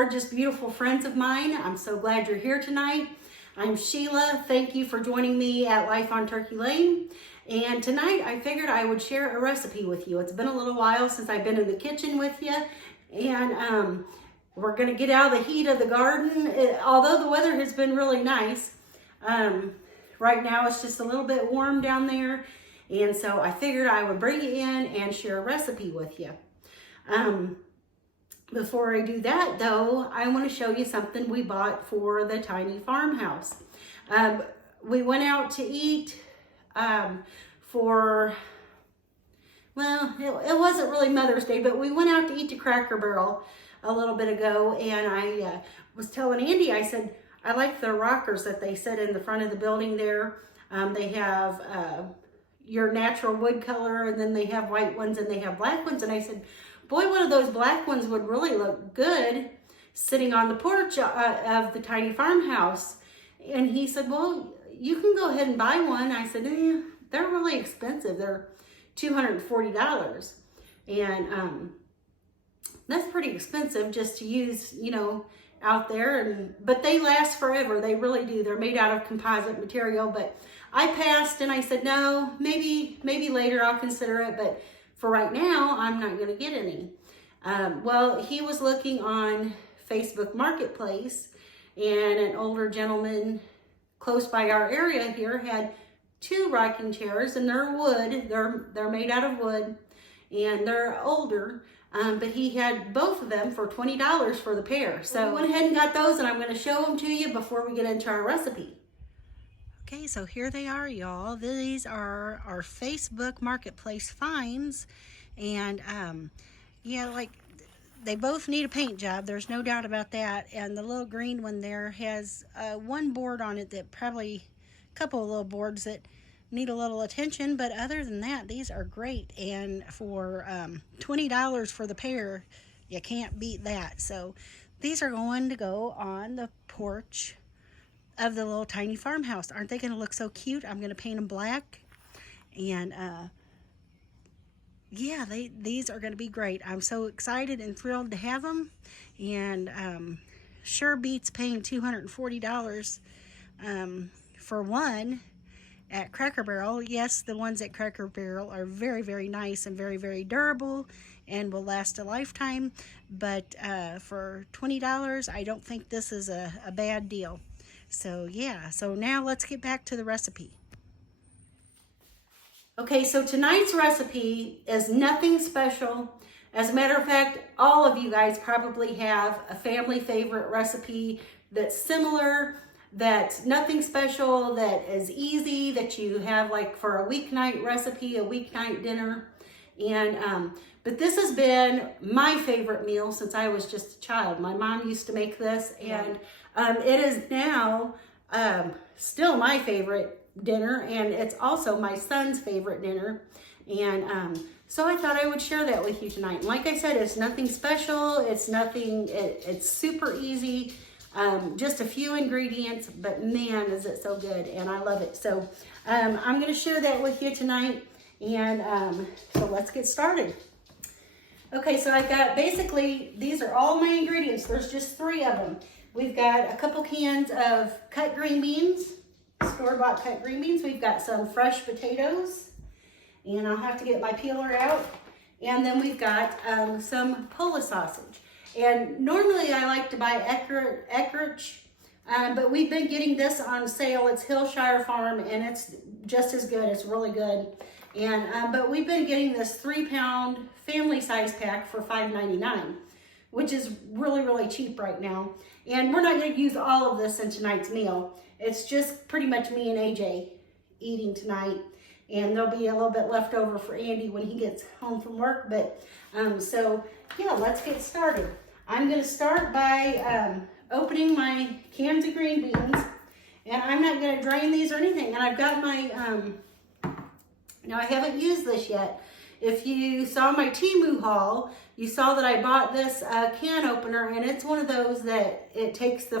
gorgeous, beautiful friends of mine. I'm so glad you're here tonight. I'm Sheila. Thank you for joining me at Life on Turkey Lane. And tonight I figured I would share a recipe with you. It's been a little while since I've been in the kitchen with you. And we're gonna get out of the heat of the garden. Although the weather has been really nice, right now it's just a little bit warm down there. And so I figured I would bring you in and share a recipe with you. Before I do that though, I want to show you something we bought for the tiny farmhouse. We went out to eat for, well, it wasn't really Mother's Day, but we went out to eat to Cracker Barrel a little bit ago, and I was telling Andy, I said, I like the rockers that they set in the front of the building there. They have your natural wood color, and then they have white ones and they have black ones, and I said, boy, one of those black ones would really look good sitting on the porch of the tiny farmhouse. And he said, well, you can go ahead and buy one. I said, they're really expensive. They're $240. And that's pretty expensive just to use, you know, out there. But they last forever. They really do. They're made out of composite material. But I passed and I said, no, maybe later I'll consider it. But for right now, I'm not going to get any. Well, he was looking on Facebook Marketplace, and an older gentleman close by our area here had 2 rocking chairs, and they're wood. They're made out of wood, and they're older. But he had both of them for $20 for the pair. So I went ahead and got those, and I'm going to show them to you before we get into our recipe. Okay, so here they are, y'all. These are our Facebook Marketplace finds, and yeah, like they both need a paint job. There's no doubt about that. And the little green one there has one board on it that probably a couple of little boards that need a little attention. But other than that, these are great. And for $20 for the pair, you can't beat that. So these are going to go on the porch of the little tiny farmhouse. Aren't they going to look so cute? I'm going to paint them black, and yeah, these are going to be great. I'm so excited and thrilled to have them, and sure beats paying $240 for one at Cracker Barrel. Yes, the ones at Cracker Barrel are very, very nice and very, very durable and will last a lifetime, but for $20, I don't think this is a bad deal. So yeah, so now let's get back to the recipe. Okay, so tonight's recipe is nothing special. As a matter of fact, all of you guys probably have a family favorite recipe that's similar, that's nothing special, that is easy, that you have like for a weeknight recipe, a weeknight dinner. And but this has been my favorite meal since I was just a child. My mom used to make this, and it is now still my favorite dinner, and it's also my son's favorite dinner. And so I thought I would share that with you tonight. And like I said, it's nothing special. It's nothing, it's super easy. Just a few ingredients, but man, is it so good, and I love it. So I'm going to share that with you tonight. And so let's get started. Okay, so I've got basically, these are all my ingredients. There's just 3 of them. We've got a couple cans of cut green beans, store-bought cut green beans. We've got some fresh potatoes, and I'll have to get my peeler out. And then we've got some Polish sausage. And normally I like to buy Eckrich, but we've been getting this on sale. It's Hillshire Farm, and it's just as good. It's really good. And but we've been getting this 3-pound family size pack for $5.99, which is really, really cheap right now. And we're not going to use all of this in tonight's meal. It's just pretty much me and AJ eating tonight, and there'll be a little bit left over for Andy when he gets home from work. But so yeah, let's get started. I'm going to start by opening my cans of green beans, and I'm not going to drain these or anything. And I've got my now I haven't used this yet. If you saw my Temu haul, you saw that I bought this can opener, and it's one of those that it takes the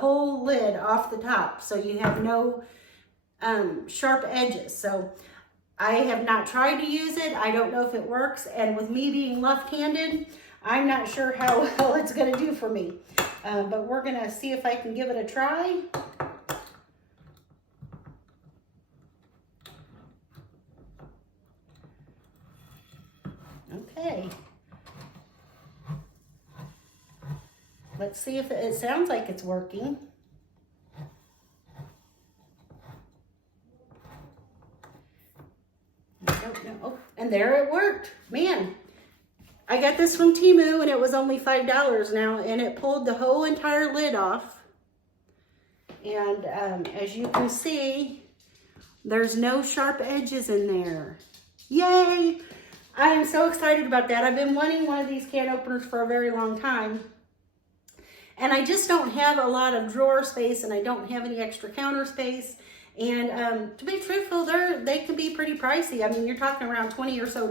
whole lid off the top, so you have no sharp edges. So I have not tried to use it. I don't know if it works, and with me being left-handed, I'm not sure how well it's gonna do for me. But we're gonna see if I can give it a try. Okay. Let's see if it sounds like it's working. I don't know. Oh, and there it worked. Man, I got this from Temu and it was only $5 now, and it pulled the whole entire lid off. And as you can see, there's no sharp edges in there. Yay! I am so excited about that. I've been wanting one of these can openers for a very long time. And I just don't have a lot of drawer space, and I don't have any extra counter space. And to be truthful, they can be pretty pricey. I mean, you're talking around $20 or so,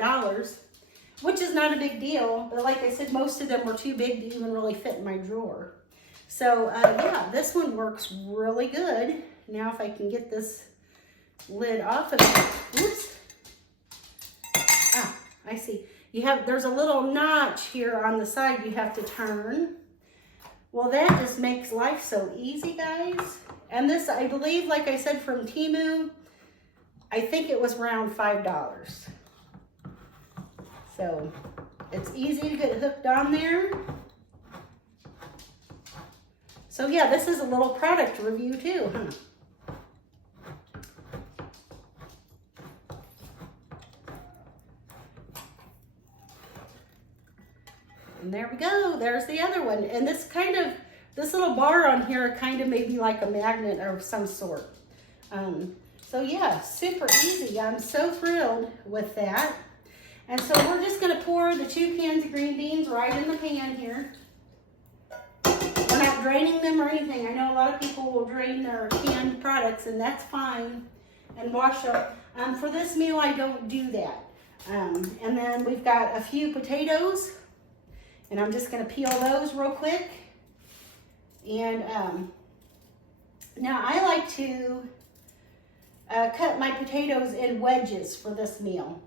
which is not a big deal. But like I said, most of them were too big to even really fit in my drawer. So yeah, this one works really good. Now if I can get this lid off of it. Oops. Ah, I see. There's a little notch here on the side you have to turn. Well, that just makes life so easy, guys. And this, I believe, like I said, from Temu, I think it was around $5. So it's easy to get hooked on there. So yeah, this is a little product review too, huh? And there we go, there's the other one. And this little bar on here kind of maybe like a magnet of some sort. So yeah, super easy. I'm so thrilled with that. And so we're just gonna pour the 2 cans of green beans right in the pan here. We're not draining them or anything. I know a lot of people will drain their canned products, and that's fine, and wash them. For this meal, I don't do that. And then we've got a few potatoes, and I'm just gonna peel those real quick. And now I like to cut my potatoes in wedges for this meal.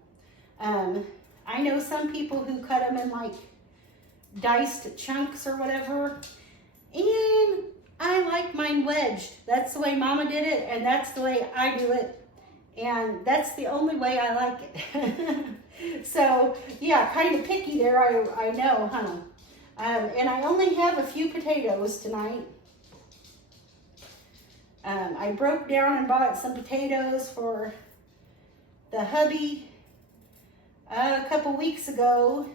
I know some people who cut them in like diced chunks or whatever, and I like mine wedged. That's the way Mama did it, and that's the way I do it, and that's the only way I like it. So yeah, kind of picky there, I know, huh? And I only have a few potatoes tonight. I broke down and bought some potatoes for the hubby a couple weeks ago,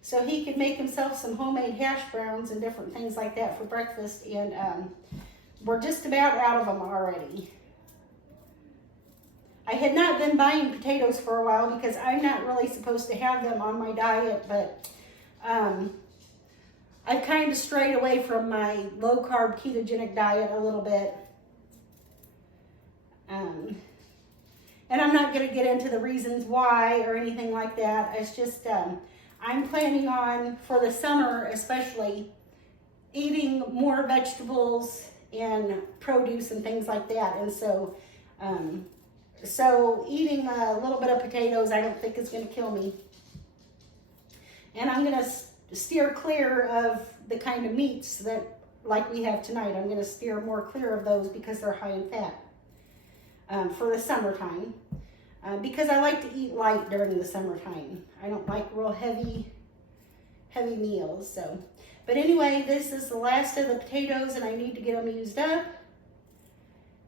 so he could make himself some homemade hash browns and different things like that for breakfast. And we're just about out of them already. I had not been buying potatoes for a while because I'm not really supposed to have them on my diet, but I've kind of strayed away from my low-carb ketogenic diet a little bit. And I'm not going to get into the reasons why or anything like that. It's just I'm planning on, for the summer especially, eating more vegetables and produce and things like that. And so, so eating a little bit of potatoes, I don't think is going to kill me. And I'm going to steer clear of the kind of meats that, like we have tonight. I'm going to steer more clear of those because they're high in fat for the summertime. Because I like to eat light during the summertime. I don't like real heavy meals. So, but anyway, this is the last of the potatoes, and I need to get them used up.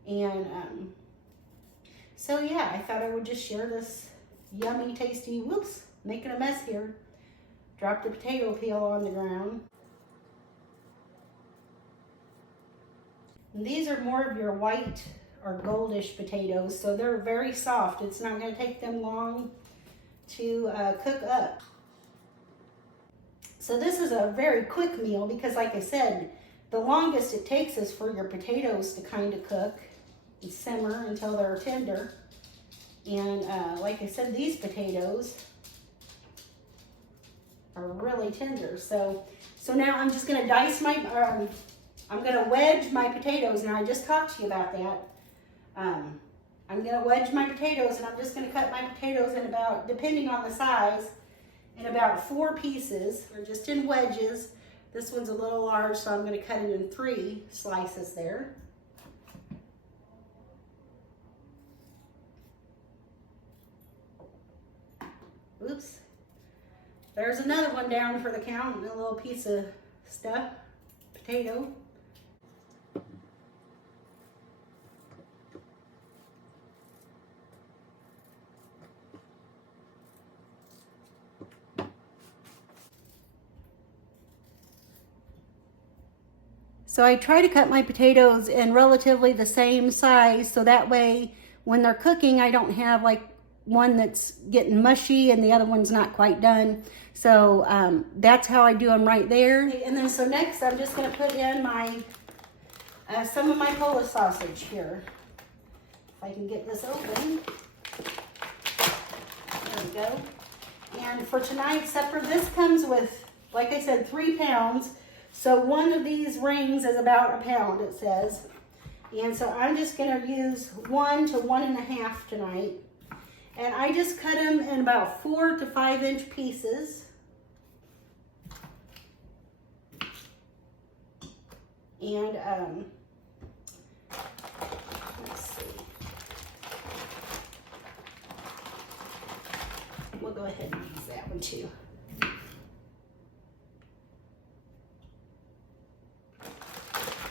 And so yeah, I thought I would just share this yummy, tasty, whoops, making a mess here. Drop the potato peel on the ground. And these are more of your white or goldish potatoes, so they're very soft. It's not going to take them long to cook up. So this is a very quick meal because, like I said, the longest it takes is for your potatoes to kind of cook and simmer until they're tender. And like I said, these potatoes are really tender. So now I'm just going to dice my, I'm going to wedge my potatoes. Now I just talked to you about that. I'm going to wedge my potatoes, and I'm just going to cut my potatoes in about, depending on the size, in about 4 pieces, or just in wedges. This one's a little large, so I'm going to cut it in 3 slices there. Oops. There's another one down for the count, and a little piece of stuff, potato. So I try to cut my potatoes in relatively the same size, so that way when they're cooking, I don't have like one that's getting mushy and the other one's not quite done. So that's how I do them right there. And then so next I'm just going to put in my some of my Polish sausage here. If I can get this open. There we go. And for tonight's supper, this comes with, like I said, 3 pounds. So one of these rings is about 1 pound, it says. And so I'm just going to use 1 to 1.5 tonight. And I just cut them in about 4 to 5 inch pieces. And let's see. We'll go ahead and use that one too.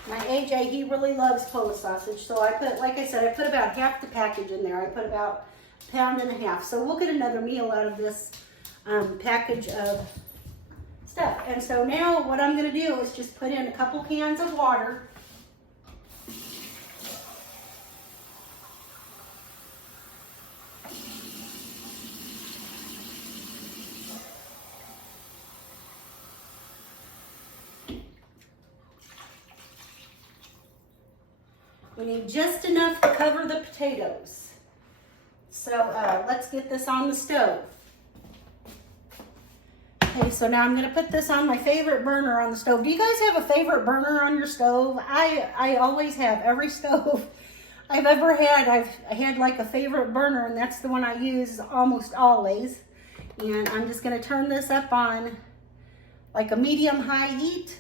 My AJ, he really loves Polish sausage, so I put, like I said, I put about half the package in there. I put about 1.5 pounds. So we'll get another meal out of this package of stuff. And so now what I'm going to do is just put in a couple cans of water. We need just enough to cover the potatoes. So let's get this on the stove. Okay, so now I'm going to put this on my favorite burner on the stove. Do you guys have a favorite burner on your stove? I always have. Every stove I've ever had, I had like a favorite burner, and that's the one I use almost always. And I'm just going to turn this up on like a medium-high heat.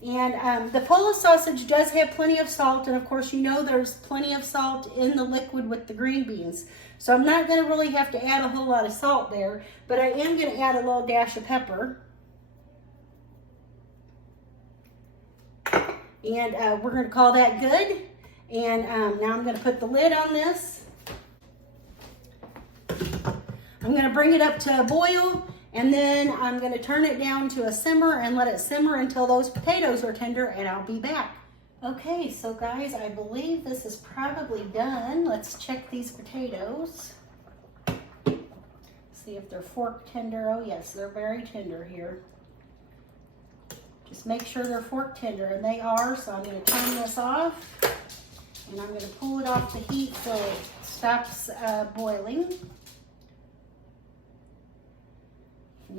And the Polish sausage does have plenty of salt, and of course you know there's plenty of salt in the liquid with the green beans. So I'm not going to really have to add a whole lot of salt there, but I am going to add a little dash of pepper. And we're going to call that good. And now I'm going to put the lid on this. I'm going to bring it up to a boil. And then I'm going to turn it down to a simmer and let it simmer until those potatoes are tender, and I'll be back. Okay, so guys, I believe this is probably done. Let's check these potatoes. See if they're fork tender. Oh yes, they're very tender here. Just make sure they're fork tender, and they are, so I'm going to turn this off. And I'm going to pull it off the heat so it stops boiling.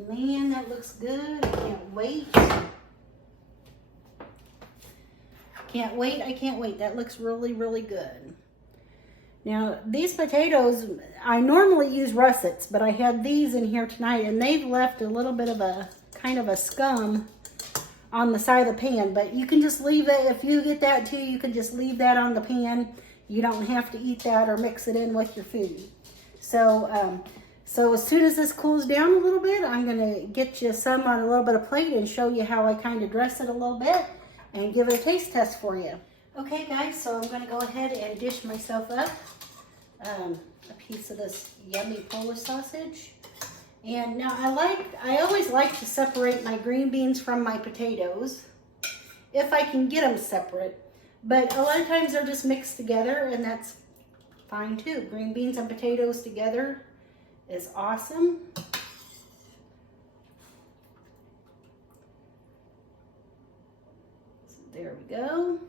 Man, that looks good. I can't wait. Can't wait, I can't wait. That looks really, really good. Now, these potatoes, I normally use russets, but I had these in here tonight, and they've left a little bit of a, kind of a scum on the side of the pan. But you can just leave it, if you get that too, you can just leave that on the pan. You don't have to eat that or mix it in with your food. So as soon as this cools down a little bit, I'm going to get you some on a little bit of plate and show you how I kind of dress it a little bit and give it a taste test for you. Okay guys, so I'm going to go ahead and dish myself up a piece of this yummy Polish sausage. And now I always like to separate my green beans from my potatoes, if I can get them separate. But a lot of times they're just mixed together, and that's fine too. Green beans and potatoes together is awesome. So there we go.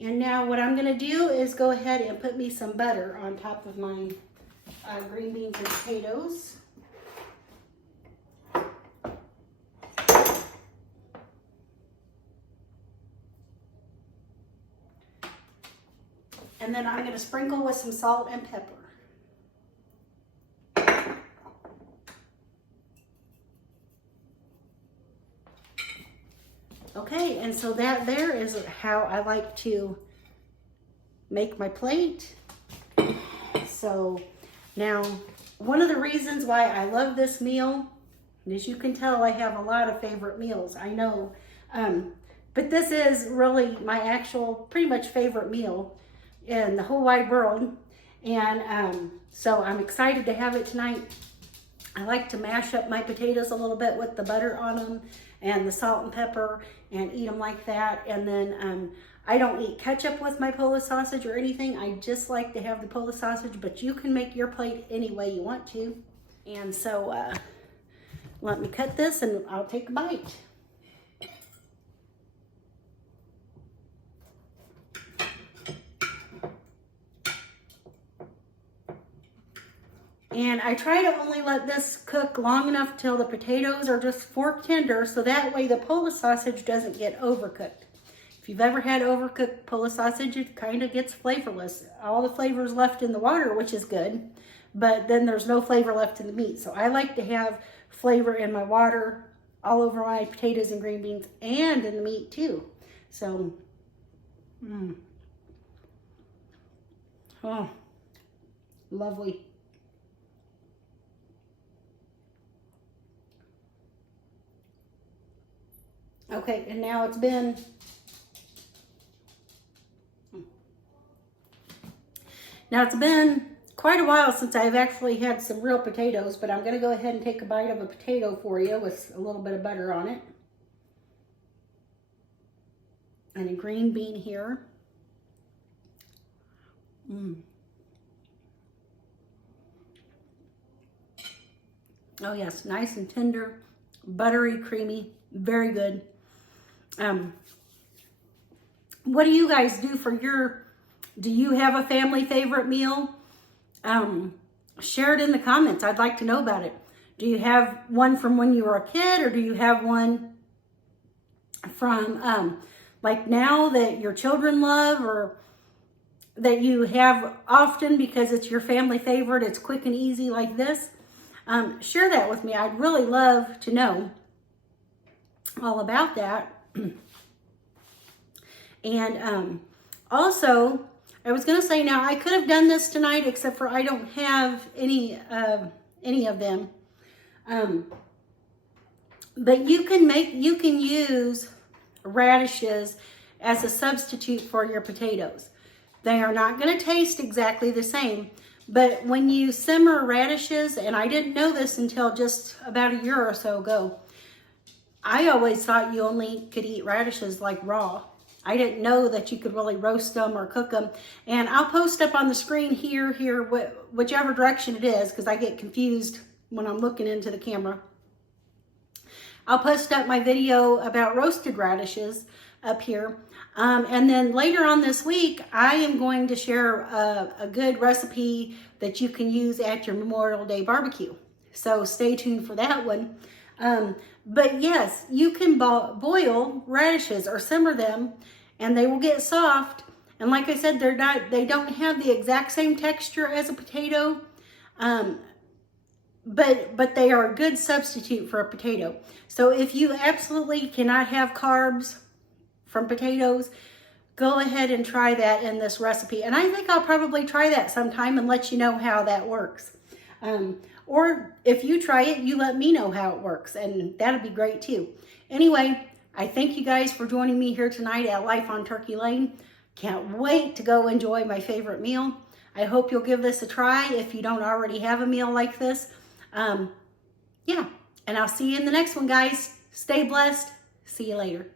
And now what I'm going to do is go ahead and put me some butter on top of my green beans and potatoes. And then I'm going to sprinkle with some salt and pepper. Okay, and so that there is how I like to make my plate. So now, one of the reasons why I love this meal, and as you can tell, I have a lot of favorite meals, I know. But this is really my actual, pretty much favorite meal in the whole wide world. And so I'm excited to have it tonight. I like to mash up my potatoes a little bit with the butter on them and the salt and pepper and eat them like that. And then I don't eat ketchup with my Polish sausage or anything. I just like to have the Polish sausage, but you can make your plate any way you want to. And so let me cut this and I'll take a bite. And I try to only let this cook long enough till the potatoes are just fork tender, so that way the Polish sausage doesn't get overcooked. If you've ever had overcooked Polish sausage, it kind of gets flavorless. All the flavor's left in the water, which is good, but then there's no flavor left in the meat. So I like to have flavor in my water, all over my potatoes and green beans, and in the meat too. So, oh, lovely. Okay, and now it's been quite a while since I've actually had some real potatoes, but I'm going to go ahead and take a bite of a potato for you with a little bit of butter on it. And a green bean here. Oh yes, nice and tender, buttery, creamy, very good. What do you guys do for do you have a family favorite meal? Share it in the comments. I'd like to know about it. Do you have one from when you were a kid, or do you have one from like now that your children love, or that you have often because it's your family favorite, it's quick and easy like this? Share that with me. I'd really love to know all about that. And also, I was going to say, now I could have done this tonight, except for I don't have any of them. But you can use radishes as a substitute for your potatoes. They are not going to taste exactly the same, but when you simmer radishes, and I didn't know this until just about a year or so ago, I always thought you only could eat radishes like raw. I didn't know that you could really roast them or cook them. And I'll post up on the screen here, whichever direction it is, because I get confused when I'm looking into the camera. I'll post up my video about roasted radishes up here. And then later on this week, I am going to share a good recipe that you can use at your Memorial Day barbecue. So stay tuned for that one. But yes, you can boil radishes or simmer them, and they will get soft. And like I said, they don't have the exact same texture as a potato, but they are a good substitute for a potato. So if you absolutely cannot have carbs from potatoes, go ahead and try that in this recipe. And I think I'll probably try that sometime and let you know how that works. Or if you try it, you let me know how it works, and that'd be great too. Anyway, I thank you guys for joining me here tonight at Life on Turkey Lane. Can't wait to go enjoy my favorite meal. I hope you'll give this a try if you don't already have a meal like this. Yeah, and I'll see you in the next one, guys. Stay blessed. See you later.